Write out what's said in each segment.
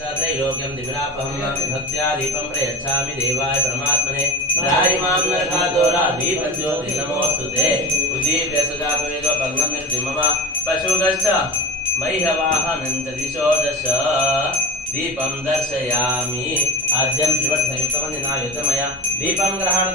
त्रैलोक्यं दिविरापहं भक्त्या दीपं प्रयच्छामि देवाय परमात्मने। राहिमां नरकादोरा दीपं ज्योति नमोऽस्तु ते। उद्दीप्य सुजापवेदो भग्नं निर्दिमम पशुगश्च मह्यवाहनं च दिशो दश दीपं दर्शयामि। आद्यं त्रिवत्सयुक्तमन्दिनायुतमया दीपं ग्रहण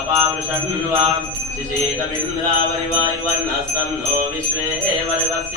अपावृषण्वां शिशेदमिन्द्रावरिवायुवर्णस्तं नो विश्वे वरवस्य